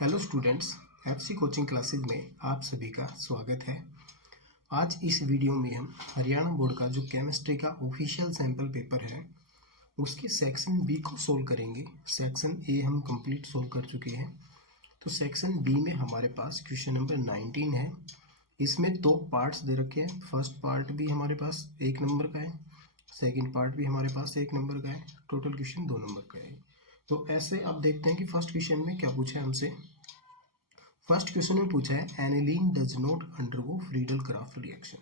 Hello students, FC coaching classes में आप सभी का स्वागत है। आज इस वीडियो में हम हरियाणा बोर्ड का जो केमिस्ट्री का ऑफिशियल सैंपल पेपर है उसके सेक्शन बी को सोल्व करेंगे। सेक्शन ए हम कंप्लीट सोल्व कर चुके हैं, तो सेक्शन बी में हमारे पास क्वेश्चन नंबर 19 है। इसमें दो पार्ट्स दे रखे हैं। फर्स्ट पार्ट भी हमारे पास 1 नंबर का है, सेकेंड पार्ट भी हमारे पास 1 नंबर का है। टोटल क्वेश्चन 2 नंबर का है। तो ऐसे आप देखते हैं कि फर्स्ट क्वेश्चन में क्या पूछा है हमसे। फर्स्ट क्वेश्चन में पूछा है aniline does not undergo Friedel craft reaction,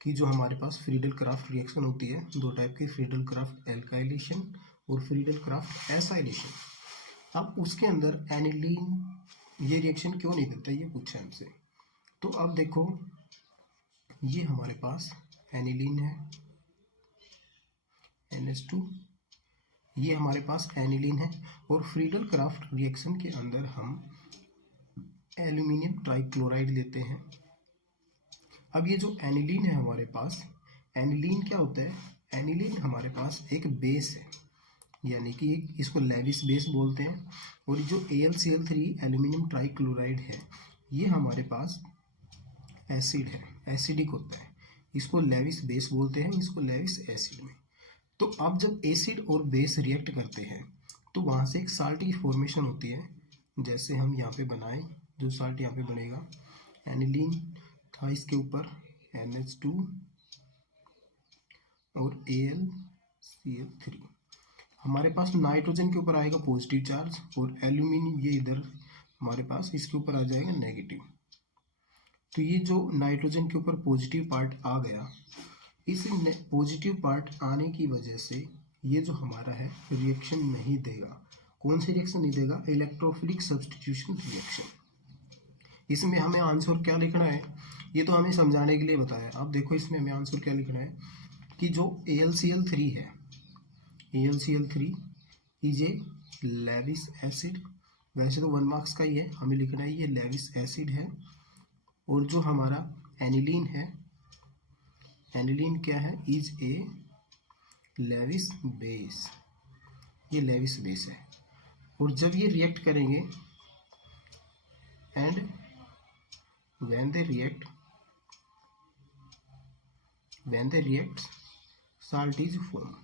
कि जो हमारे पास फ्रीडल क्राफ्ट रिएक्शन होती है, दो टाइप की, फ्रीडल क्राफ्ट एल्काइलेशन और फ्रीडल क्राफ्ट एसाइलेशन। अब उसके अंदर एनिलीन ये रिएक्शन क्यों नहीं देता, ये पूछा है हमसे। तो अब देखो, ये हमारे पास एनिलीन है NH2, ये हमारे पास एनिलीन है और फ्रीडल क्राफ्ट रिएक्शन के अंदर हम एल्यूमिनियम ट्राइक्लोराइड लेते हैं। अब ये जो एनिलीन है हमारे पास, एनिलीन क्या होता है? एनिलीन हमारे पास एक बेस है, यानी कि एक इसको लेविस बेस बोलते हैं। और जो AlCl3 एल्यूमिनियम ट्राइक्लोराइड है, ये हमारे पास एसिड है, एसिडिक होता है। इसको लेविस बेस बोलते हैं, इसको लेविस एसिड में। तो अब जब एसिड और बेस रिएक्ट करते हैं तो वहाँ से एक साल्ट की फॉर्मेशन होती है। जैसे हम यहाँ पे बनाएं, जो साल्ट यहाँ पे बनेगा, एनिलीन था, इसके ऊपर NH2 और AlCl3। हमारे पास नाइट्रोजन के ऊपर आएगा पॉजिटिव चार्ज और एल्यूमिनियम ये इधर हमारे पास इसके ऊपर आ जाएगा नेगेटिव। तो ये जो नाइट्रोजन के ऊपर पॉजिटिव पार्ट आ गया, इस पॉजिटिव पार्ट आने की वजह से ये जो हमारा है रिएक्शन नहीं देगा। कौन सी रिएक्शन नहीं देगा? Electrophilic substitution reaction. इसमें हमें आंसर क्या लिखना है, ये तो हमें समझाने के लिए बताया। अब देखो इसमें हमें आंसर क्या लिखना है कि जो AlCl3 है, AlCl3 is a Lewis acid. वैसे तो 1 मार्क्स का ही है, हमें लिखना है ये लेविस एसिड है। और जो हमारा एनिलीन है, एनिलीन क्या है? इज ए लेविस बेस, ये लेविस बेस है। और जब ये रिएक्ट करेंगे and when they react salt is formed।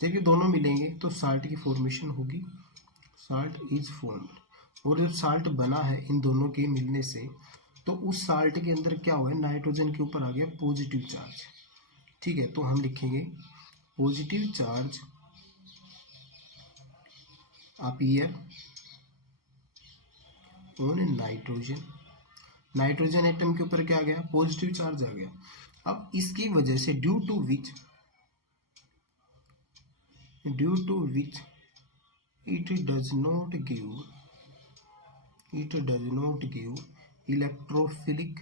जब ये दोनों मिलेंगे तो साल्ट की फॉर्मेशन होगी, साल्ट इज फॉर्म्ड। और जब साल्ट बना है इन दोनों के मिलने से, तो उस साल्ट के अंदर क्या हुआ है? नाइट्रोजन के ऊपर आ गया पॉजिटिव चार्ज। ठीक है, तो हम लिखेंगे positive charge appear on nitrogen. Nitrogen atom के ऊपर क्या आ गया? पॉजिटिव चार्ज आ गया। अब इसकी वजह से due to which it does not give electrophilic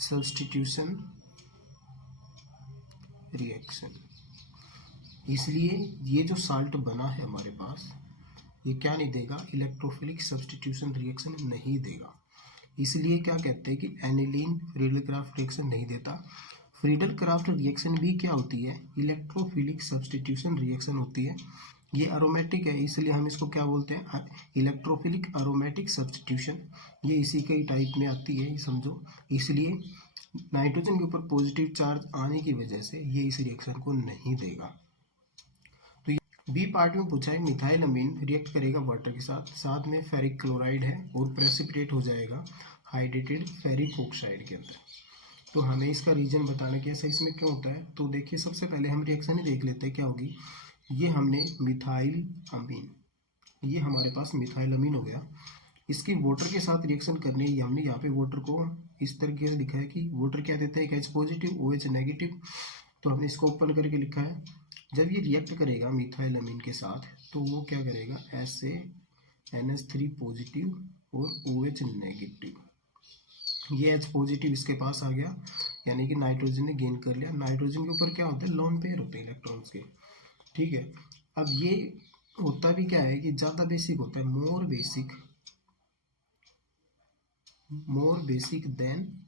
substitution reaction. इसलिए ये जो साल्ट बना है हमारे पास, ये क्या नहीं देगा? इलेक्ट्रोफिलिक सब्स्टिट्यूशन रिएक्शन नहीं देगा। इसलिए क्या कहते हैं कि एनिलीन फ्रीडल क्राफ्ट रिएक्शन नहीं देता। फ्रीडल क्राफ्ट रिएक्शन भी क्या होती है? इलेक्ट्रोफिलिक सब्स्टिट्यूशन रिएक्शन होती है। ये अरोमेटिक है, इसलिए हम इसको क्या बोलते हैं? Electrophilic aromatic substitution. ये इसी के टाइप में आती है, समझो। इसलिए नाइट्रोजन के ऊपर पॉजिटिव चार्ज आने की वजह से ये इस रिएक्शन को नहीं देगा। तो बी पार्ट में पूछा है मिथाइल अमीन रिएक्ट करेगा वाटर के साथ, साथ में फेरिक क्लोराइड है और प्रेसिपिटेट हो जाएगा हाइड्रेटेड फेरिक ऑक्साइड के अंदर। तो हमें इसका रीजन बताना कि ऐसा इसमें क्यों होता है। तो देखिए, सबसे पहले हम रिएक्शन ही देख लेते हैं क्या होगी। ये हमने मिथाइल अमीन, ये हमारे पास मिथाइल अमीन हो गया। इसकी वाटर के साथ रिएक्शन करनी है। हमने यहाँ पे वाटर को इस तरीके से लिखा है कि वाटर क्या देता है? एक H पॉजिटिव, OH नेगेटिव। तो हमने इसको ओपन करके लिखा है, जब ये रिएक्ट करेगा मिथाइल अमीन के साथ तो वो क्या करेगा? NH3 पॉजिटिव और OH नेगेटिव। ये H पॉजिटिव इसके पास आ गया, यानी कि नाइट्रोजन ने गेन कर लिया। नाइट्रोजन के ऊपर क्या होता है? लोन पेयर होते हैं इलेक्ट्रॉन्स के। ठीक है, अब ये होता भी क्या है कि ज़्यादा बेसिक होता है, more basic than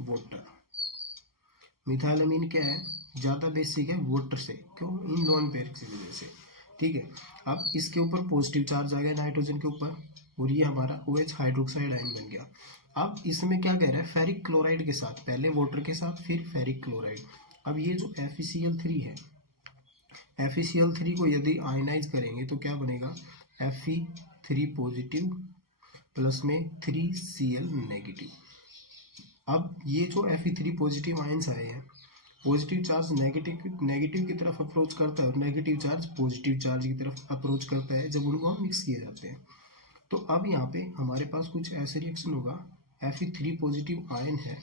water. Methyl amine क्या है? ज़्यादा बेसिक है वाटर से। क्यों? इन लोन पेयर की वजह से। ठीक है। अब इसके ऊपर पॉजिटिव चार्ज आ गया नाइट्रोजन के ऊपर और ये हमारा OH हाइड्रोक्साइड आयन बन गया। अब इसमें क्या कह रहा है, फेरिक क्लोराइड के साथ, पहले वाटर के साथ फिर फेरिक क्लोराइड। अब ये जो FeCl3 है, FeCl3 को यदि आयनाइज करेंगे तो क्या बनेगा, Fe3 पॉजिटिव प्लस में 3Cl नेगेटिव। अब ये जो Fe3 पॉजिटिव आयंस आए हैं, पॉजिटिव चार्ज नेगेटिव की तरफ अप्रोच करता है और नेगेटिव चार्ज पॉजिटिव चार्ज की तरफ अप्रोच करता है जब उनको हम मिक्स किए जाते हैं। तो अब यहाँ पे हमारे पास कुछ ऐसे रिएक्शन होगा, Fe3 पॉजिटिव आयन है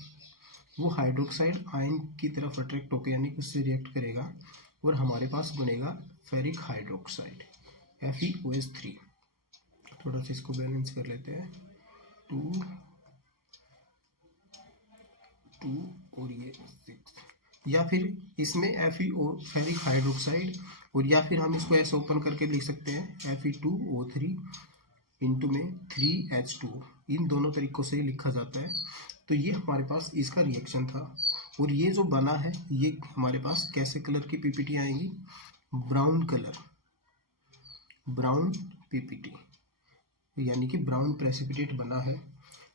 वो हाइड्रोक्साइड आयन की तरफ अट्रैक्ट होकर यानी कि उससे रिएक्ट करेगा और हमारे पास बनेगा फेरिक हाइड्रोक्साइड FeOH3। थोड़ा सा इसको बैलेंस कर लेते हैं, 2 और ये 6, या फिर इसमें FeO फेरिक हाइड्रोक्साइड, और या फिर हम इसको ऐसे ओपन करके लिख सकते हैं Fe2O3 इंटू में 3H2। इन दोनों तरीक़ों से लिखा जाता है। तो ये हमारे पास इसका रिएक्शन था और ये जो बना है ये हमारे पास कैसे कलर की पीपीटी आएंगी, ब्राउन कलर, ब्राउन पीपीटी यानी कि ब्राउन प्रेसिपिटेट बना है।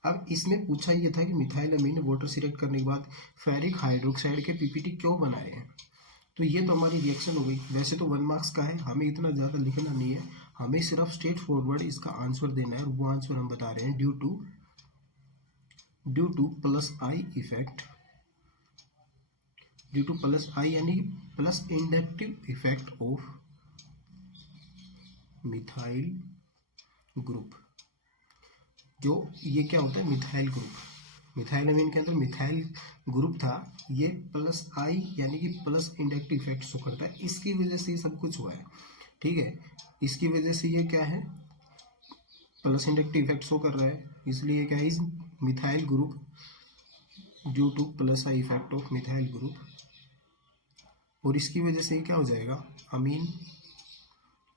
अब इसमें पूछा ये था कि मिथाइल अमीन वाटर से रिएक्ट करने के बाद फेरिक हाइड्रोक्साइड के पीपीटी क्यों बनाए हैं। तो ये तो हमारी रिएक्शन हो गई। वैसे तो 1 मार्क्स का है, हमें इतना ज़्यादा लिखना नहीं है, हमें सिर्फ स्ट्रेट फॉरवर्ड इसका आंसर देना है और वो आंसर हम बता रहे हैं due to plus I effect, due to plus I यानी plus inductive effect of methyl group. जो ये क्या होता है, मिथाइल ग्रुप, मिथाइल अमीन के अंदर मिथाइल ग्रुप था, ये प्लस आई यानी कि प्लस इंडक्टिव इफेक्ट शो करता है, इसकी वजह से ये सब कुछ हुआ है। ठीक है, इसकी वजह से ये क्या है, प्लस इंडक्टिव इफेक्ट शो कर रहा है, इसलिए क्या है, इस methyl group due to plus I effect of methyl group, और इसकी वजह से क्या हो जाएगा, अमीन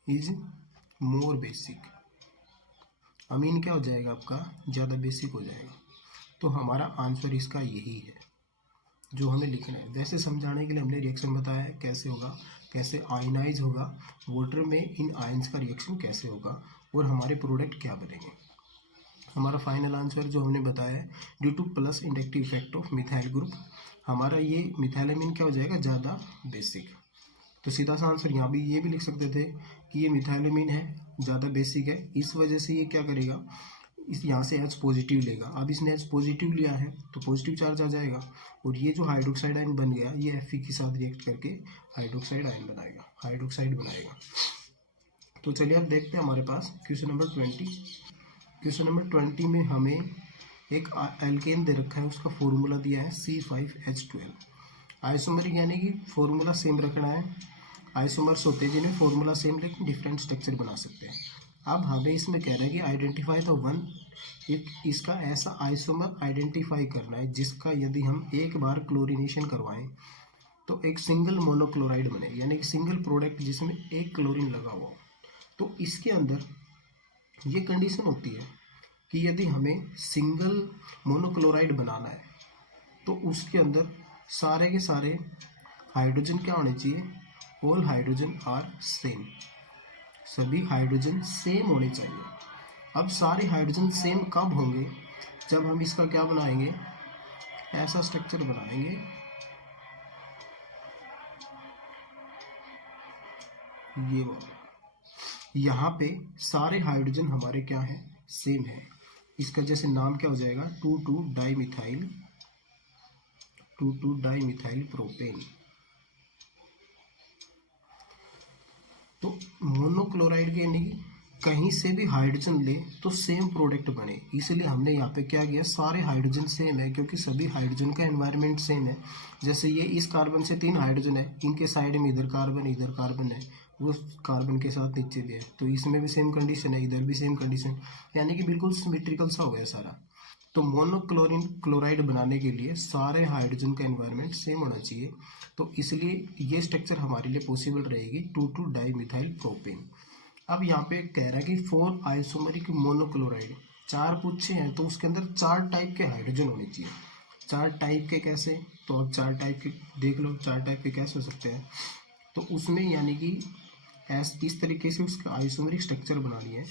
इज मोर बेसिक, अमीन क्या हो जाएगा आपका, ज़्यादा बेसिक हो जाएगा। तो हमारा आंसर इसका यही है जो हमें लिखना है। वैसे समझाने के लिए हमने रिएक्शन बताया है कैसे होगा, कैसे आयनाइज होगा वाटर में, इन आयंस का रिएक्शन कैसे होगा और हमारे प्रोडक्ट क्या बनेंगे। हमारा फाइनल आंसर जो हमने बताया है due to plus inductive effect of methyl group, हमारा ये मिथाइलामीन क्या हो जाएगा, ज़्यादा बेसिक। तो सीधा सा आंसर यहाँ भी ये भी लिख सकते थे कि ये मिथाइलामीन है, ज़्यादा बेसिक है, इस वजह से ये क्या करेगा, इस यहाँ से H पॉजिटिव लेगा। अब इसने H पॉजिटिव लिया है तो पॉजिटिव चार्ज आ जाएगा और ये जो हाइड्रोक्साइड आयन बन गया ये Fe के साथ रिएक्ट करके हाइड्रोक्साइड आयन बनाएगा, हाइड्रोक्साइड बनाएगा। तो चलिए अब देखते हैं हमारे पास क्वेश्चन नंबर 20। क्वेश्चन नंबर 20 में हमें एक एल्केन दे रखा है, उसका फॉर्मूला दिया है C5H12। आइसोमरिक यानी कि फॉर्मूला सेम रखना है, आइसोमर्स होते हैं जिन्हें फॉर्मूला सेम लेकिन डिफरेंट स्ट्रक्चर बना सकते हैं। अब हमें इसमें कह रहा है कि आइडेंटिफाई द वन, इसका ऐसा आइसोमर आइडेंटिफाई करना है जिसका यदि हम एक बार क्लोरीनेशन करवाएं तो एक सिंगल मोनोक्लोराइड बने, यानी कि सिंगल प्रोडक्ट जिसमें एक क्लोरीन लगा हुआ हो। तो इसके अंदर ये कंडीशन होती है कि यदि हमें सिंगल मोनोक्लोराइड बनाना है तो उसके अंदर सारे के सारे हाइड्रोजन क्या होने चाहिए, ऑल हाइड्रोजन आर सेम, सभी हाइड्रोजन सेम होने चाहिए। अब सारे हाइड्रोजन सेम कब होंगे, जब हम इसका क्या बनाएंगे, ऐसा स्ट्रक्चर बनाएंगे, ये वाला, यहाँ पे सारे हाइड्रोजन हमारे क्या है, सेम है। इसका जैसे नाम क्या हो जाएगा, 2,2-डाई मिथाइल प्रोपेन। तो मोनोक्लोराइड के यानी कहीं से भी हाइड्रोजन ले तो सेम प्रोडक्ट बने, इसलिए हमने यहाँ पे क्या किया, सारे हाइड्रोजन सेम है क्योंकि सभी हाइड्रोजन का एनवायरनमेंट सेम है। जैसे ये इस कार्बन से 3 हाइड्रोजन है, इनके साइड में इधर कार्बन है, वो कार्बन के साथ नीचे भी है, तो इसमें भी सेम कंडीशन है, इधर भी सेम कंडीशन, यानी कि बिल्कुल सिमेट्रिकल सा हो गया सारा। तो मोनोक्लोरिन क्लोराइड बनाने के लिए सारे हाइड्रोजन का एनवायरनमेंट सेम होना चाहिए, तो इसलिए ये स्ट्रक्चर हमारे लिए पॉसिबल रहेगी 2,2-डाई प्रोपेन। अब यहाँ पे कह रहा है कि 4 आइसोमरिक मोनोक्लोराइड, 4 पूछे हैं तो उसके अंदर 4 टाइप के हाइड्रोजन होने चाहिए। 4 टाइप के कैसे, तो अब 4 टाइप के देख लो, 4 टाइप के कैसे हो सकते हैं। तो उसमें यानी कि इस तरीके से उसका आइसोमेरिक स्ट्रक्चर बनानी है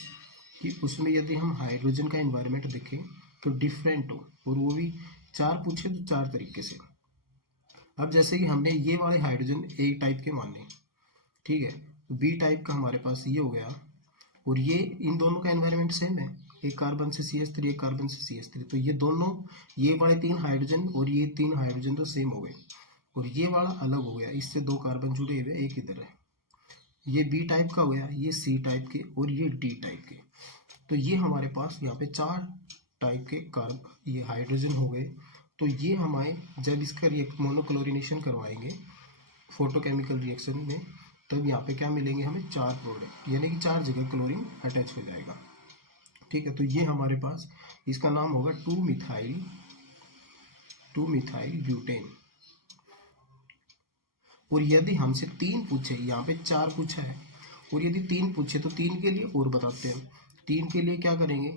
कि उसमें यदि हम हाइड्रोजन का एनवायरनमेंट देखें तो डिफरेंट हो, और वो भी 4 पूछे तो 4 तरीके से। अब जैसे कि हमने ये वाले हाइड्रोजन ए टाइप के माने, ठीक है, बी टाइप का हमारे पास ये हो गया, और ये इन दोनों का एनवायरनमेंट सेम है, एक कार्बन से CH3 एक कार्बन से CH3, तो ये दोनों, ये वाले 3 हाइड्रोजन और ये 3 हाइड्रोजन तो सेम हो गए, और ये वाला अलग हो गया, इससे 2 कार्बन जुड़े हुए, एक इधर है। ये बी टाइप का हो गया, ये सी टाइप के, और ये डी टाइप के। तो ये हमारे पास यहाँ पे 4 टाइप के ये हाइड्रोजन हो गए। तो ये हमारे जब इसका मोनोक्लोरिनेशन करवाएंगे फोटोकेमिकल रिएक्शन में, तब यहाँ पे क्या मिलेंगे हमें 4 प्रोडक्ट, यानी कि 4 जगह क्लोरीन अटैच हो जाएगा। ठीक है, तो ये हमारे पास इसका नाम होगा 2 मिथाइल ब्यूटेन। और यदि हमसे 3 पूछे, यहाँ पे 4 पूछा है, और यदि 3 पूछे तो 3 के लिए और बताते हैं। 3 के लिए क्या करेंगे,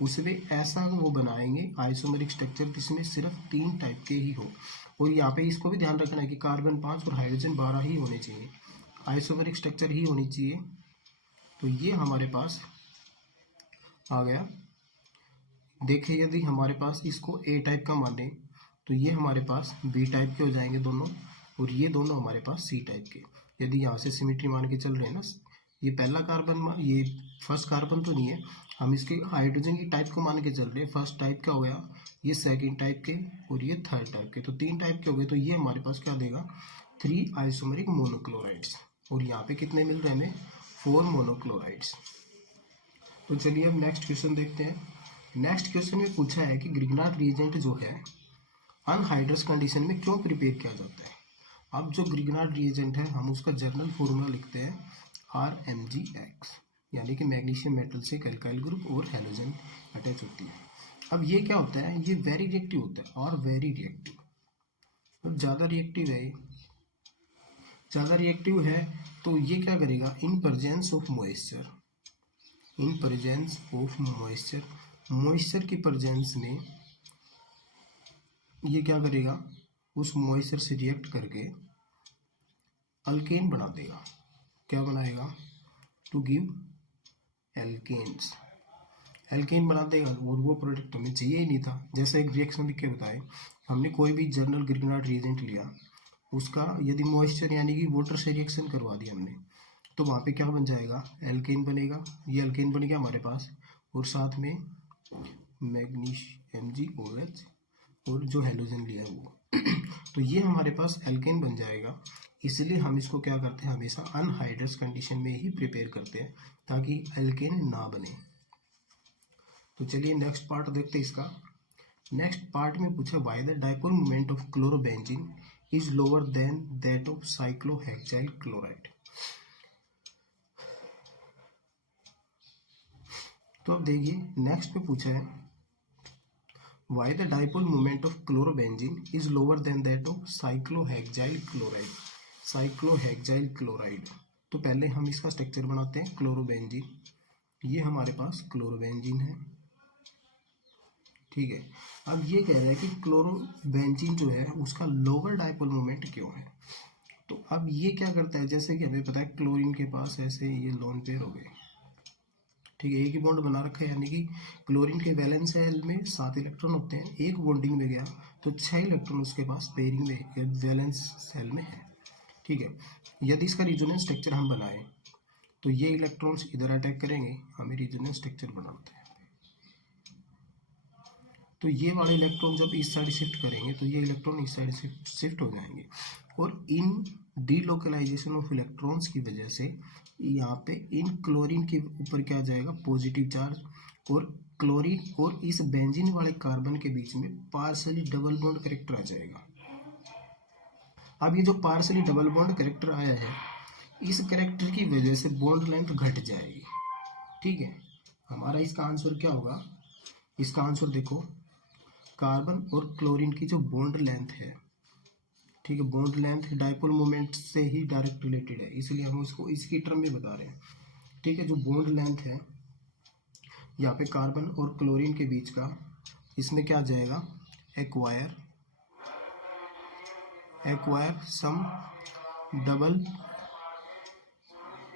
उसमें ऐसा वो बनाएंगे आइसोमेरिक स्ट्रक्चर जिसमें सिर्फ 3 टाइप के ही हो। और यहाँ पे इसको भी ध्यान रखना है कि कार्बन 5 और हाइड्रोजन 12 ही होने चाहिए, आइसोमेरिक स्ट्रक्चर ही होनी चाहिए। तो ये हमारे पास आ गया। देखिए यदि हमारे पास इसको ए टाइप का माने तो ये हमारे पास बी टाइप के हो जाएंगे दोनों, और ये दोनों हमारे पास सी टाइप के। यदि यहाँ से सिमेट्री मान के चल रहे हैं ना, ये पहला कार्बन, ये फर्स्ट कार्बन तो नहीं है, हम इसके हाइड्रोजन की टाइप को मान के चल रहे हैं। फर्स्ट टाइप का हो गया, ये सेकंड टाइप के, और ये थर्ड टाइप के, तो 3 टाइप के हो गए। तो ये हमारे पास क्या देगा, 3 आइसोमेरिक मोनोक्लोराइड्स, और यहाँ पे कितने मिल रहे हैं हमें, 4 मोनोक्लोराइड्स। तो चलिए अब नेक्स्ट क्वेश्चन देखते हैं। नेक्स्ट क्वेश्चन में पूछा है कि ग्रिग्नार्ड रिएजेंट जो है अनहाइड्रस कंडीशन में क्यों प्रिपेयर किया जाता है। अब जो ग्रिग्नार्ड रिएजेंट है हम उसका जर्नल फॉर्मूला लिखते हैं RMgX, यानी कि मैग्नीशियम मेटल से एक एल्काइल ग्रुप और हैलोजन अटैच होती है। अब ये क्या होता है, ये वेरी रिएक्टिव होता है, और वेरी रिएक्टिव, तो ज़्यादा रिएक्टिव है, ज़्यादा रिएक्टिव है तो ये क्या करेगा, in presence of moisture, in presence of moisture, moisture की प्रेजेंस में ये क्या करेगा, उस मॉइस्चर से रिएक्ट करके अल्केन बना देगा। क्या बनाएगा, टू गिव एल्केन्स, एल्केन बना देगा, और वो प्रोडक्ट हमें चाहिए ही नहीं था। जैसे एक रिएक्शन लिख के बताए, हमने कोई भी जर्नल ग्रिग्नार्ड रिएजेंट लिया, उसका यदि मॉइस्चर यानी कि वाटर से रिएक्शन करवा दिया हमने, तो वहाँ पे क्या बन जाएगा, एल्केन बनेगा। ये एल्केन बन गया हमारे पास, और साथ में MgOH और जो हेलोजन लिया है वो तो ये हमारे पास एल्केन बन जाएगा। इसलिए हम इसको क्या करते हैं, हमेशा अनहाइड्रस कंडीशन में ही प्रिपेयर करते हैं ताकि एल्केन ना बने। तो चलिए नेक्स्ट पार्ट देखते हैं इसका। नेक्स्ट पार्ट में पूछा why the dipole moment of chlorobenzene is lower than that of cyclohexyl chloride. तो अब देखिए नेक्स्ट में पूछा है why the dipole moment of chlorobenzene is lower than that of cyclohexyl chloride, cyclohexyl chloride। तो पहले हम इसका स्ट्रक्चर बनाते हैं, क्लोरोबेंजीन, ये हमारे पास क्लोरोबेंजीन है, ठीक है। अब ये कह रहा है कि क्लोरोबेंजीन जो है उसका लोअर डाइपोल मोमेंट क्यों है। तो अब ये क्या करता है, जैसे कि हमें पता है क्लोरीन के पास ऐसे ये लोन पेयर हो गए, ठीक है, एक ही बॉन्ड बना रखा है, यानी कि क्लोरीन के वैलेंस शेल में 7 इलेक्ट्रॉन होते हैं, एक बॉन्डिंग में गया तो 6 इलेक्ट्रॉन उसके पास पेयरिंग में वैलेंस शेल में है, ठीक है। यदि इसका रिजोनेंस स्ट्रक्चर हम बनाएं तो ये इलेक्ट्रॉन्स इधर अटैक करेंगे, हमें रिजोनेंस स्ट्रक्चर बनाते हैं, तो ये वाले इलेक्ट्रॉन जब इस साइड शिफ्ट करेंगे तो ये इलेक्ट्रॉन इस साइड शिफ्ट हो जाएंगे, और इन डीलोकलाइजेशन ऑफ इलेक्ट्रॉन्स की वजह से यहाँ पे इन क्लोरीन के ऊपर क्या आ जाएगा, पॉजिटिव चार्ज, और क्लोरीन और इस बेंजीन वाले कार्बन के बीच में पार्शली डबल बॉन्ड कैरेक्टर आ जाएगा। अब ये जो पार्शली डबल बॉन्ड कैरेक्टर आया है, इस कैरेक्टर की वजह से बॉन्ड लेंथ घट जाएगी, ठीक है। हमारा इसका आंसर क्या होगा, इसका आंसर देखो, कार्बन और क्लोरीन की जो बॉन्ड लेंथ है, ठीक है, बॉन्ड लेंथ डाइपोल मोमेंट से ही डायरेक्ट रिलेटेड है, इसलिए हम उसको इसकी टर्म में बता रहे हैं, ठीक है। जो बॉन्ड लेंथ है यहाँ पे कार्बन और क्लोरीन के बीच का, इसमें क्या आ जाएगा, acquire some double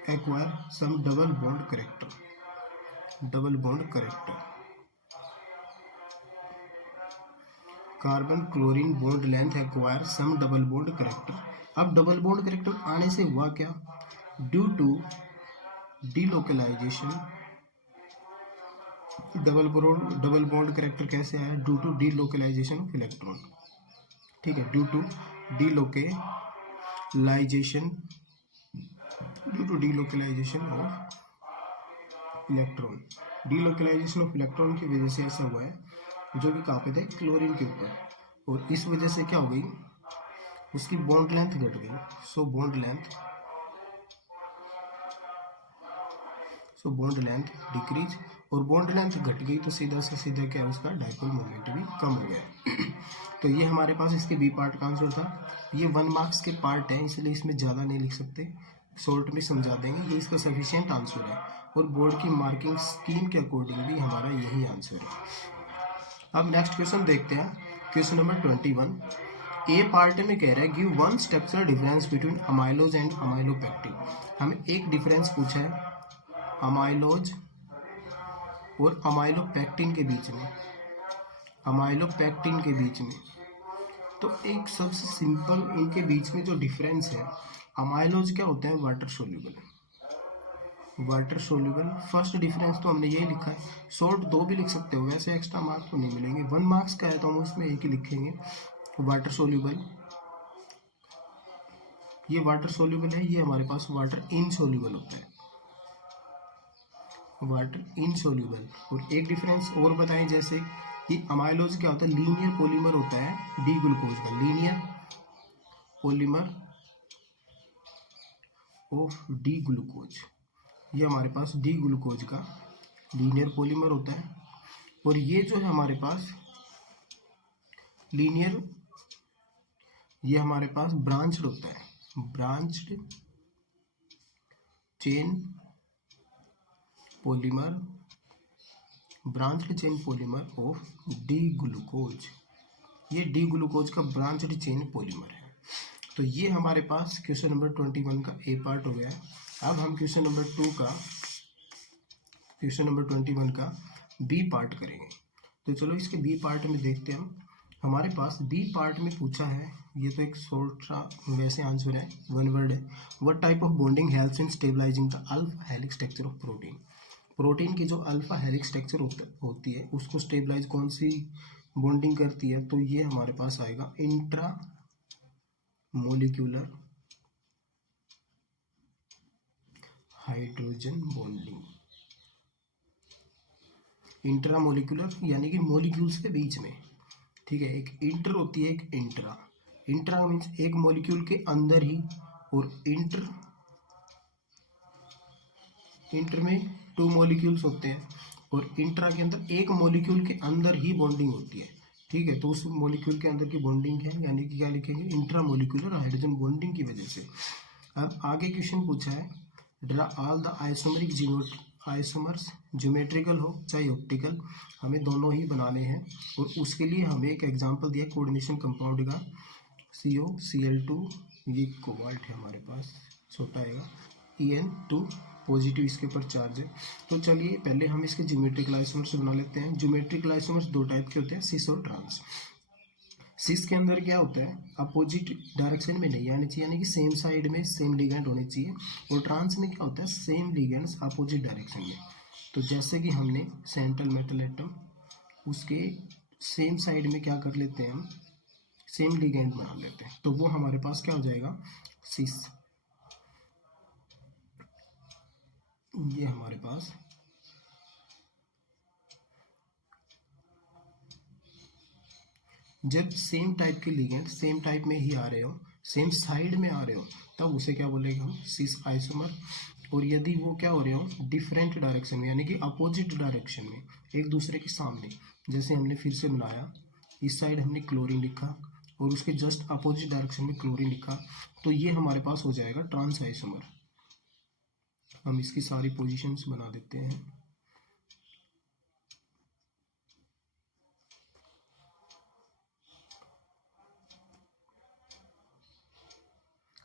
acquire some double bond character. Carbon chlorine bond length acquire some double bond character. अब डबल बॉन्ड करेक्टर आने से हुआ क्या, due to delocalization. Double bond character कैसे आया, due to delocalization of electron. ठीक है, due to delocalization of electron. Delocalization of electron की वजह से ऐसा हुआ है, जो कि कहाँ पे थे, क्लोरीन के ऊपर, और इस वजह से क्या हो गई, उसकी बॉन्ड लेंथ घट गई। सो बॉन्ड लेंथ डिक्रीज, और बॉन्ड लेंथ घट गई तो सीधा से सीधा क्या है, उसका डाइपोल मोमेंट भी कम हो गया। तो ये हमारे पास इसके बी पार्ट का आंसर था। ये 1 मार्क्स के पार्ट है, इसलिए इसमें ज़्यादा नहीं लिख सकते, शॉर्ट में समझा देंगे, ये इसका सफिशिएंट आंसर है, और बोर्ड की मार्किंग स्कीम के अकॉर्डिंग भी हमारा यही आंसर है। अब नेक्स्ट क्वेश्चन देखते हैं, क्वेश्चन नंबर 21। ए पार्ट में कह रहा है give one structural difference between amylose and amylopectin. हमें एक डिफरेंस पूछा है अमाइलोज और अमाइलोपेक्टिन के बीच में। तो एक सबसे सिंपल इनके बीच में जो डिफरेंस है, अमाइलोज क्या होते हैं, वाटर सोल्यूबल। फर्स्ट डिफरेंस तो हमने यही लिखा है, शॉर्ट 2 भी लिख सकते हो, वैसे एक्स्ट्रा मार्क्स तो नहीं मिलेंगे, 1 मार्क्स का है तो हम उसमें एक ही लिखेंगे, वाटर सोल्यूबल। ये वाटर सोल्यूबल है, ये हमारे पास वाटर इनसोल्यूबल होता है, वाटर इनसोल्यूबल। और एक डिफरेंस और बताएं, जैसे ये अमाइलोज क्या होता है, लीनियर पॉलीमर होता है डी ग्लूकोज का, linear polymer of D glucose. ये हमारे पास डी ग्लूकोज का लीनियर पॉलीमर होता है। और ये जो है हमारे पास लीनियर, ये हमारे पास ब्रांच्ड होता है, branched chain polymer of D glucose. ये डी ग्लूकोज का ब्रांच्ड चेन पॉलीमर है। तो ये हमारे पास क्वेश्चन नंबर 21 का ए पार्ट हो गया है। अब हम क्वेश्चन नंबर 21 का बी पार्ट करेंगे। तो चलो इसके बी पार्ट में देखते हैं हम। हमारे पास बी पार्ट में पूछा है, ये तो एक शॉर्ट सा वैसे आंसर है, 1 वर्ड है, what type of bonding helps in stabilizing the alpha helix structure of protein की जो अल्फा हेलिक्स स्ट्रक्चर होती है उसको स्टेबलाइज कौन सी बॉन्डिंग करती है, तो ये हमारे पास आएगा intra molecular hydrogen bonding. Intra molecular यानी कि मोलिक्यूल्स के बीच में, ठीक है, एक इंटर होती है, एक इंट्रा मीन्स एक मॉलिक्यूल के अंदर ही, और इंटर में 2 मॉलिक्यूल्स होते हैं, और इंट्रा के अंदर एक मॉलिक्यूल के अंदर ही बॉन्डिंग होती है। ठीक है, तो उस मॉलिक्यूल के अंदर की बॉन्डिंग है, यानी कि क्या लिखेंगे, इंट्रा मोलिक्यूलर हाइड्रोजन बॉन्डिंग की वजह से। अब आगे क्वेश्चन पूछा है draw all the isomers, geometrical हो चाहे ऑप्टिकल, हमें दोनों ही बनाने हैं, और उसके लिए हमें एक एग्जांपल दिया कोऑर्डिनेशन कंपाउंड का, COCl2, ये कोबाल्ट है हमारे पास, छोटा आएगा, En2 पॉजिटिव इसके ऊपर चार्ज है। तो चलिए पहले हम इसके ज्योमेट्रिकल आइसोमर्स बना लेते हैं। ज्योमेट्रिकल आइसोमर्स 2 टाइप के होते हैं, सिस और ट्रांस। सिस के अंदर क्या होता है, अपोजिट डायरेक्शन में नहीं आनी चाहिए, यानी कि सेम साइड में सेम लिगेंड होने चाहिए, और ट्रांस में क्या होता है, सेम लिगेंड्स अपोजिट डायरेक्शन में। तो जैसे कि हमने सेंट्रल मेटल एटम, उसके सेम साइड में क्या कर लेते हैं हम, सेम लिगेंड बना लेते हैं, तो वो हमारे पास क्या हो जाएगा, सिस। ये हमारे पास जब सेम टाइप के लिगेंड सेम टाइप में ही आ रहे हो, सेम साइड में आ रहे हो, तब उसे क्या बोलेंगे हम, सिस आइसोमर। और यदि वो क्या हो रहे हो, डिफरेंट डायरेक्शन में, यानी कि अपोजिट डायरेक्शन में, एक दूसरे के सामने, जैसे हमने फिर से बनाया, इस साइड हमने क्लोरीन लिखा और उसके जस्ट अपोजिट डायरेक्शन में क्लोरीन लिखा, तो ये हमारे पास हो जाएगा ट्रांस आइसोमर। हम इसकी सारी पोजीशंस बना देते हैं।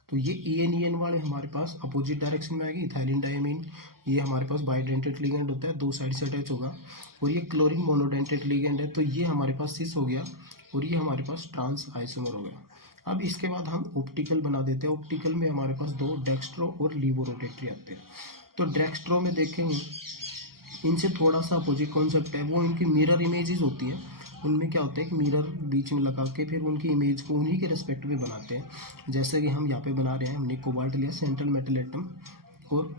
तो ये EN वाले हमारे पास अपोजिट डायरेक्शन में आएगी। इथाइलिन डायमीन ये हमारे पास बाइडेंटेट लिगेंड होता है, दो साइड से अटैच होगा। और ये क्लोरीन मोनोडेंटेट लिगेंड है, तो ये हमारे पास सिस हो गया और ये हमारे पास ट्रांस आइसोमर हो गया। अब इसके बाद हम ऑप्टिकल बना देते हैं। ऑप्टिकल में हमारे पास दो डेक्स्ट्रो और लीवो रोटेटरी आते हैं। तो डेक्स्ट्रो में देखेंगे इनसे थोड़ा सा अपोजिट कॉन्सेप्ट है, वो इनकी मिरर इमेजेस होती हैं। उनमें क्या होता है कि मिरर बीच में लगा के फिर उनकी इमेज को उन्हीं के रेस्पेक्ट में बनाते हैं। जैसे कि हम यहाँ पे बना रहे हैं, हमने कोबाल्ट लिया सेंट्रल मेटल एटम, और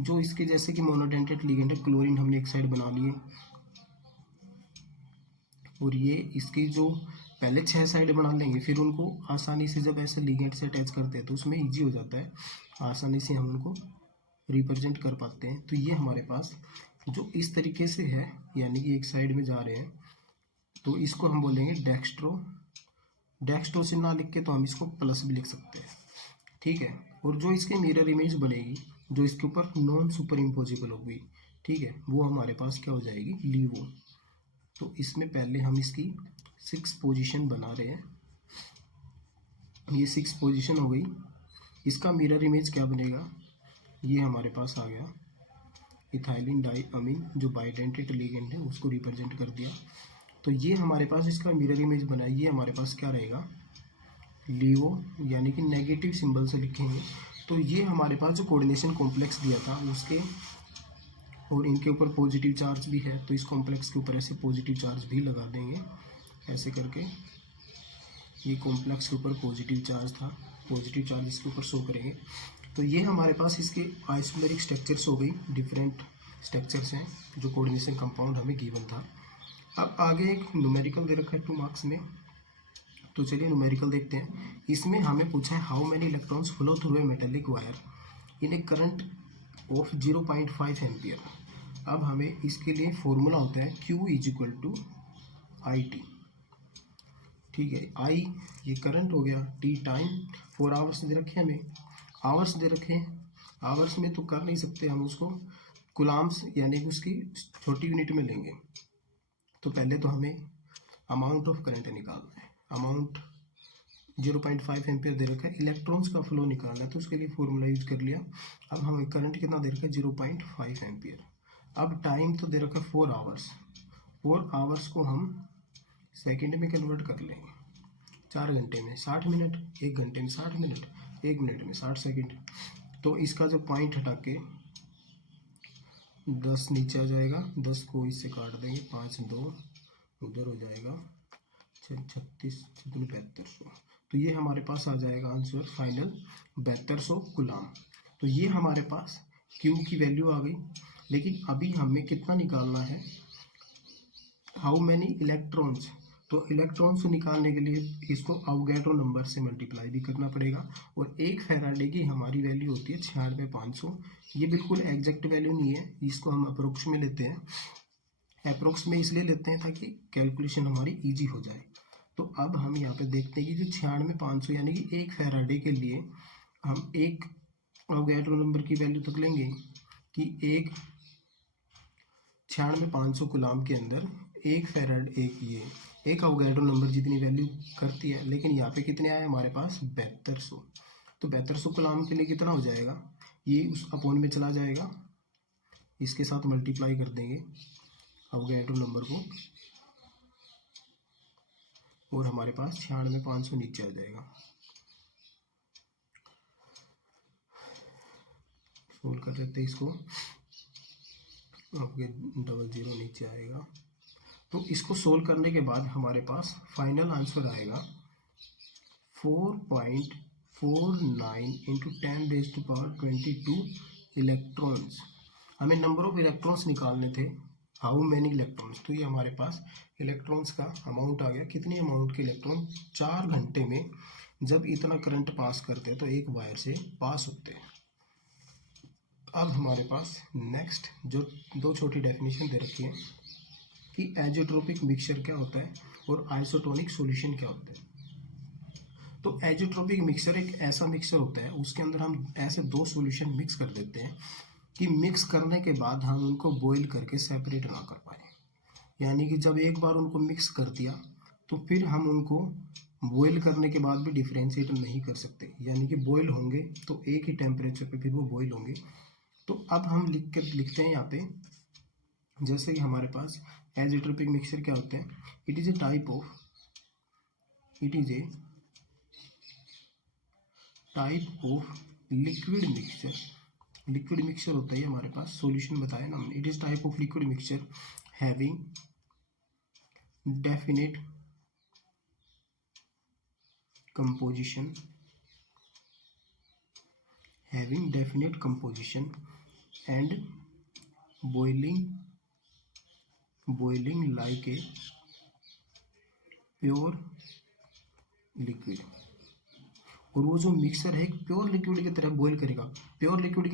जो इसके जैसे कि मोनोडेंटेट लिगेंड है क्लोरीन हमने एक साइड बना लिए, और ये इसकी जो पहले 6 साइड बना लेंगे, फिर उनको आसानी से जब ऐसे लिगेंड से अटैच करते हैं तो उसमें ईजी हो जाता है, आसानी से हम उनको रिप्रेजेंट कर पाते हैं। तो ये हमारे पास जो इस तरीके से है, यानी कि एक साइड में जा रहे हैं, तो इसको हम बोलेंगे डेक्स्ट्रो। डेक्स्ट्रो से ना लिख के तो हम इसको प्लस भी लिख सकते हैं, ठीक है। और जो इसकी मिरर इमेज बनेगी, जो इसके ऊपर नॉन सुपर इम्पोजिबल होगी, ठीक है, वो हमारे पास क्या हो जाएगी, लीवो। तो इसमें पहले हम इसकी 6 पोजीशन बना रहे हैं। ये 6 पोजीशन हो गई। इसका मिरर इमेज क्या बनेगा, ये हमारे पास आ गया इथाइलिन डाइअमीन, जो बाइडेंटेट लिगेंड है उसको रिप्रेजेंट कर दिया। तो ये हमारे पास इसका मिरर इमेज बना, ये हमारे पास क्या रहेगा, लीवो, यानी कि नेगेटिव सिंबल से लिखेंगे। तो ये हमारे पास जो कोऑर्डिनेशन कॉम्प्लेक्स दिया था उसके, और इनके ऊपर पॉजिटिव चार्ज भी है, तो इस कॉम्प्लेक्स के ऊपर ऐसे पॉजिटिव चार्ज भी लगा देंगे ऐसे करके। ये कॉम्प्लेक्स के ऊपर पॉजिटिव चार्ज था, पॉजिटिव चार्ज इसके ऊपर शो करेंगे। तो ये हमारे पास इसके आइसोमेरिक स्ट्रक्चर्स हो गई, डिफरेंट स्ट्रक्चर्स हैं जो कोऑर्डिनेशन कंपाउंड हमें गिवन था। अब आगे एक न्यूमेरिकल दे रखा है 2 मार्क्स में, तो चलिए न्यूमेरिकल देखते हैं। इसमें हमें पूछा है how many electrons flow through a metallic wire in A current of 0.5 ampere. अब हमें इसके लिए फॉर्मूला होता है Q = IT, ठीक है। I ये करंट हो गया, T टाइम, 4 आवर्स दे रखे हमें, आवर्स दे रखे हैं। आवर्स में तो कर नहीं सकते हम उसको, कुलाम्स यानी कि उसकी छोटी यूनिट में लेंगे। तो पहले तो हमें अमाउंट ऑफ करंट निकालना है। अमाउंट 0.5 एम्पियर दे रखा है, इलेक्ट्रॉन्स का फ्लो निकालना है, तो उसके लिए फॉर्मूला यूज कर लिया। अब हमें करंट कितना दे रखा है, 0.5 एम्पियर। अब टाइम तो दे रखा है 4 आवर्स। 4 आवर्स को हम सेकंड में कन्वर्ट कर लेंगे। 4 घंटे में 60 मिनट, 1 घंटे में 60 मिनट, 1 मिनट में 60 सेकंड। तो इसका जो पॉइंट हटा के 10 नीचे आ जाएगा, 10 को इससे काट देंगे, 5 2 उधर हो जाएगा, 36 7200। तो ये हमारे पास आ जाएगा आंसर फाइनल 7200 गुलाम। तो ये हमारे पास Q की वैल्यू आ गई। लेकिन अभी हमें कितना निकालना है, हाउ मैनी इलेक्ट्रॉन्स। तो इलेक्ट्रॉन्स निकालने के लिए इसको अवोगाड्रो नंबर से मल्टीप्लाई भी करना पड़ेगा। और 1 फैराडे की हमारी वैल्यू होती है 96500। ये बिल्कुल एग्जैक्ट वैल्यू नहीं है, इसको हम अप्रोक्स में लेते हैं। अप्रोक्स में इसलिए लेते हैं ताकि कैलकुलेशन हमारी ईजी हो जाए। तो अब हम यहाँ पे देखते हैं कि जो 96500 यानी कि 1 फैराडे के लिए हम एक अवोगाड्रो नंबर की वैल्यू तक लेंगे कि 96500 गुलाम के अंदर 1 फैराड, एक अवोगाड्रो नंबर जितनी वैल्यू करती है। लेकिन यहाँ पे कितने आए हमारे पास, 7200। तो 7200 गुलाम के लिए कितना हो जाएगा, ये उस अपॉन में चला जाएगा, इसके साथ मल्टीप्लाई कर देंगे अवोगाड्रो नंबर को, और हमारे पास 96500 नीचे आ जाएगा। सोल्व कर लेते हैं इसको, आपके 00 नीचे आएगा। तो इसको सोल्व करने के बाद हमारे पास फाइनल आंसर आएगा 4.49 × 10⁻22 इलेक्ट्रॉन्स। हमें नंबर ऑफ इलेक्ट्रॉन्स निकालने थे, हाउ मैनी इलेक्ट्रॉन्स। तो ये हमारे पास इलेक्ट्रॉन्स का अमाउंट आ गया। कितनी अमाउंट के इलेक्ट्रॉन 4 घंटे में जब इतना करंट पास करते हैं तो एक वायर से पास होते हैं। अब हमारे पास नेक्स्ट जो 2 छोटी डेफिनेशन दे रखी है कि एजोट्रोपिक मिक्सचर क्या होता है और आइसोटोनिक सॉल्यूशन क्या होता है। तो एजोट्रोपिक मिक्सचर एक ऐसा मिक्सचर होता है, उसके अंदर हम ऐसे 2 सॉल्यूशन मिक्स कर देते हैं कि मिक्स करने के बाद हम उनको बॉईल करके सेपरेट ना कर पाए। यानी कि जब एक बार उनको मिक्स कर दिया तो फिर हम उनको बॉईल करने के बाद भी डिफ्रेंशिएट नहीं कर सकते, यानी कि बॉईल होंगे तो एक ही टेम्परेचर पे फिर वो बॉईल होंगे। तो अब हम लिखते हैं यहाँ पे, जैसे कि हमारे पास एज़ोट्रोपिक मिक्सचर क्या होते हैं, it is a type of liquid mixture होता है हमारे पास, सॉल्यूशन बताया ना हमने। It is type of liquid mixture having definite composition and boiling like a pure liquid। और वो जो मिक्सर है एक प्योर लिक्विड की तरह बॉईल करेगा। प्योर लिक्विड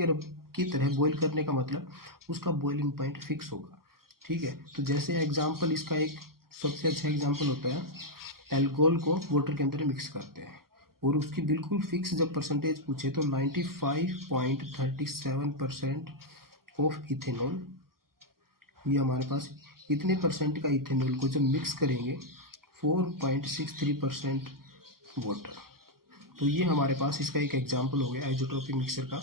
की तरह बॉईल करने का मतलब उसका बॉइलिंग पॉइंट फिक्स होगा, ठीक है। तो जैसे एग्जांपल, इसका एक सबसे अच्छा एग्जांपल होता है, एल्कोहल को वाटर के अंदर मिक्स करते हैं और उसकी बिल्कुल फिक्स जब परसेंटेज पूछे तो 95.37% ऑफ इथेनॉल, ये हमारे पास इतने परसेंट का इथेनॉल को जब मिक्स करेंगे 4.63% वाटर। तो ये हमारे पास इसका एक एग्जांपल हो गया आइसोट्रोपिक मिक्सचर का।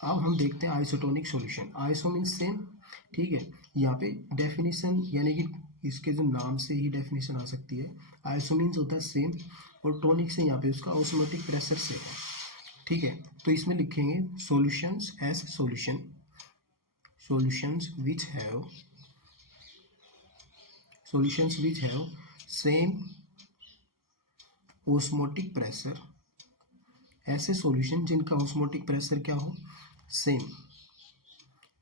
अब हम देखते हैं isotonic solution. Iso means same, ठीक है। यहाँ पे डेफिनेशन यानी कि इसके जो नाम से ही डेफिनेशन आ सकती है। आइसो मीन्स होता है सेम और टोनिक से यहाँ पे उसका ऑस्मोटिक प्रेशर से है, ठीक है। तो इसमें लिखेंगे solutions as solutions which have same osmotic pressure, ऐसे सॉल्यूशन जिनका ऑस्मोटिक प्रेशर क्या हो, same,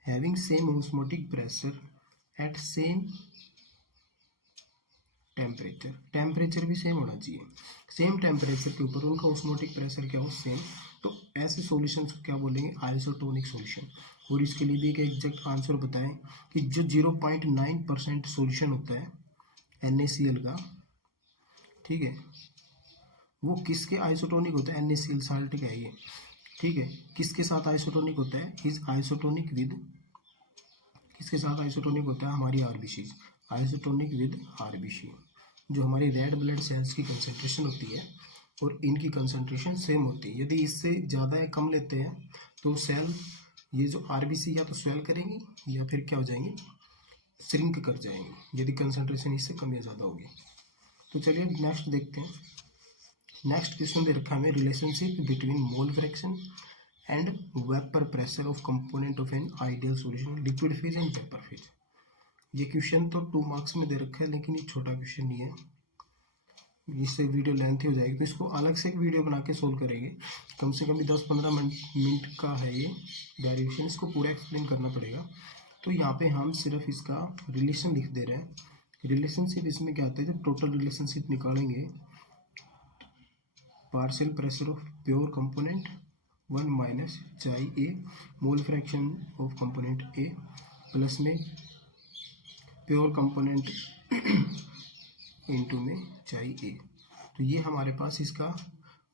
having same osmotic pressure at same temperature भी सेम होना चाहिए, सेम टेम्परेचर के ऊपर उनका ऑस्मोटिक प्रेशर क्या हो, सेम। तो ऐसे सॉल्यूशंस को क्या बोलेंगे, आइसोटोनिक सॉल्यूशन। और इसके लिए भी एक एग्जैक्ट आंसर बताएं कि जो 0.9% सॉल्यूशन होता है NaCl का, ठीक है, वो किसके आइसोटोनिक होता है, NaCl साल्ट का है ये, ठीक है। किसके साथ आइसोटोनिक होता है, इज आइसोटोनिक विद, किसके साथ आइसोटोनिक होता है, हमारी आरबीसी, आइसोटोनिक विद आरबीसी। जो हमारी रेड ब्लड सेल्स की कंसंट्रेशन होती है और इनकी कंसंट्रेशन सेम होती है। यदि इससे ज़्यादा या कम लेते हैं तो सेल, ये जो आरबीसी या तो स्वेल करेंगी या फिर क्या हो जाएंगे, श्रिंक कर जाएंगे, यदि कंसंट्रेशन इससे कम या ज़्यादा होगी। तो चलिए नेक्स्ट देखते हैं। नेक्स्ट क्वेश्चन दे रखा है हमें, relationship between mole fraction and vapour pressure of component of an ideal solution, liquid phase and vapour phase. ये क्वेश्चन तो 2 मार्क्स में दे रखा है, लेकिन ये छोटा क्वेश्चन नहीं है, इससे वीडियो लेंथी हो जाएगी, तो इसको अलग से एक वीडियो बना के सोल्व करेंगे। कम से कम 10-15 मिनट का है ये डेरिवेशन, इसको पूरा एक्सप्लेन करना पड़ेगा। तो यहाँ पे हम सिर्फ इसका रिलेशन लिख दे रहे हैं। रिलेशनशिप इसमें क्या आता है, जब टोटल रिलेशनशिप निकालेंगे, partial pressure of pure component 1 minus chi A, mole fraction of component A, plus में प्योर कंपोनेंट इनटू में चाई ए। तो ये हमारे पास इसका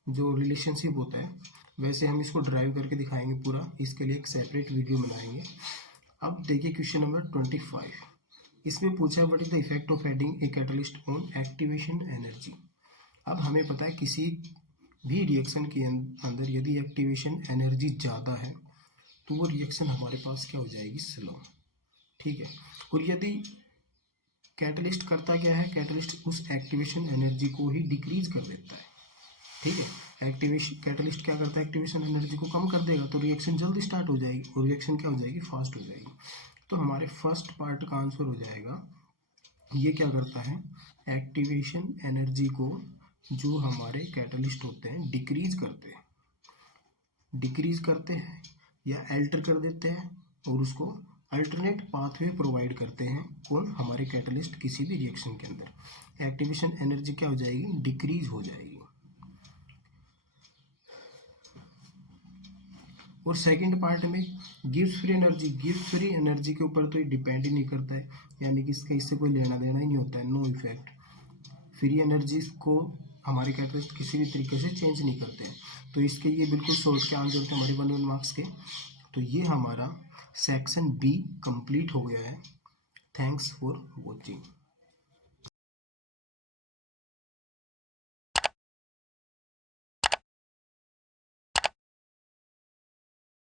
जो रिलेशनशिप होता है, वैसे हम इसको ड्राइव करके दिखाएंगे पूरा, इसके लिए एक सेपरेट वीडियो बनाएंगे। अब देखिए क्वेश्चन नंबर 25, इसमें पूछा है what is the effect of adding a catalyst on activation energy. अब हमें पता है किसी भी रिएक्शन के अंदर यदि एक्टिवेशन एनर्जी ज़्यादा है तो वो रिएक्शन हमारे पास क्या हो जाएगी, स्लो, ठीक है। और यदि कैटलिस्ट करता क्या है, कैटलिस्ट उस एक्टिवेशन एनर्जी को ही डिक्रीज कर देता है, ठीक है। कैटलिस्ट क्या करता है, एक्टिवेशन एनर्जी को कम कर देगा तो रिएक्शन जल्दी स्टार्ट हो जाएगी और रिएक्शन क्या हो जाएगी, फास्ट हो जाएगी। तो हमारे फर्स्ट पार्ट का आंसर हो जाएगा, ये क्या करता है, एक्टिवेशन एनर्जी को जो हमारे कैटलिस्ट होते हैं डिक्रीज करते हैं या अल्टर कर देते हैं और उसको अल्टरनेट पाथवे प्रोवाइड करते हैं, कौन, हमारे कैटलिस्ट किसी भी रिएक्शन के अंदर। एक्टिवेशन एनर्जी क्या हो जाएगी, डिक्रीज हो जाएगी। और सेकंड पार्ट में गिव्स फ्री एनर्जी के ऊपर तो ये डिपेंड ही नहीं करता है, यानी कि इससे कोई लेना देना ही नहीं होता है, नो इफेक्ट। फ्री एनर्जीज को हमारे कैटलिस्ट किसी भी तरीके से चेंज नहीं करते हैं। तो इसके ये बिल्कुल शॉर्ट के आंसर थे हमारे 1 मार्क्स के। तो ये हमारा सेक्शन बी कंप्लीट हो गया है। Thanks for watching.